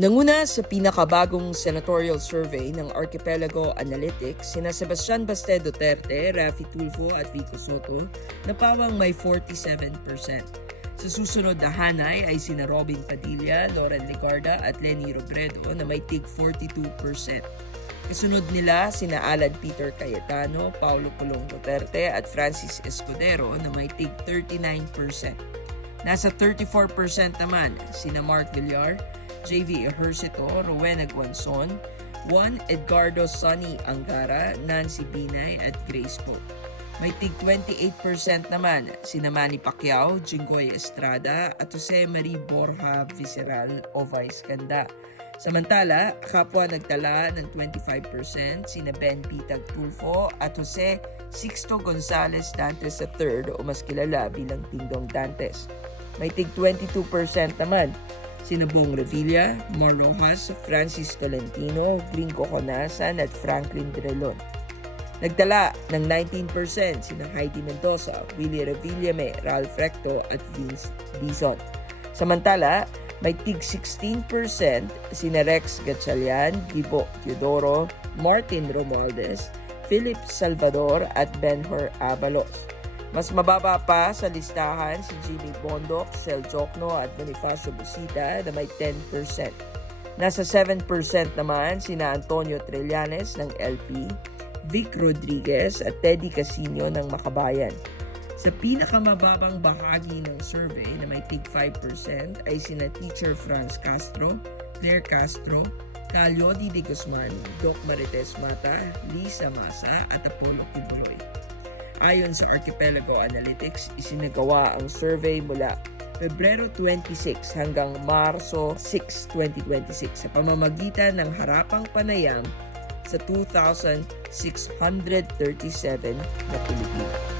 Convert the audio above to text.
Nanguna sa pinakabagong senatorial survey ng Archipelago Analytics, sina Sebastian Baste Duterte, Raffy Tulfo at Vico Soto na pawang may 47%. Sa susunod na hanay ay sina Robin Padilla, Loren Legarda at Leni Robredo na may tig 42%. Kasunod nila sina Alan Peter Cayetano, Paulo Colong Duterte at Francis Escudero na may tig 39%. Nasa 34% naman sina Mark Villar, JV Ejercito, Rowena Guanzon, Juan Edgardo Sonny Angara, Nancy Binay at Grace Poe. May tig 28% naman sina Manny Pacquiao, Jinggoy Estrada at Jose Marie Borja Visceral o Vice Ganda. Samantala, kapwa nagtala ng 25% sina Ben Pitag Tulfo at Jose Sixto Gonzales Dantes III o mas kilala bilang Dingdong Dantes. May tig 22% naman sina Bong Revilla, Mar Rojas, Francis Tolentino, Gringo Conasan at Franklin Drelon. Nagtala ng 19% sina Heidi Mendoza, Willie Revillame, Ralph Recto at Vince Dizon. Samantala, may tig 16% sina Rex Gatchalian, Gibo Teodoro, Martin Romualdez, Philip Salvador at Benhur Abalos. Mas mababa pa sa listahan si Jimmy Bondoc, Shel Jokno at Bonifacio Busita na may 10%. Nasa 7% naman sina Antonio Trillanes ng LP, Vic Rodriguez at Teddy Casino ng Makabayan. Sa pinakamababang bahagi ng survey na may tig 5% ay sina Teacher Franz Castro, Claire Castro, Calyodi de Guzman, Doc Marites Mata, Lisa Masa at Apollo Tibuloy. Ayon sa Archipelago Analytics, isinagawa ang survey mula Pebrero 26 hanggang Marso 6, 2026 sa pamamagitan ng harapang panayam sa 2,637 na Pilipino.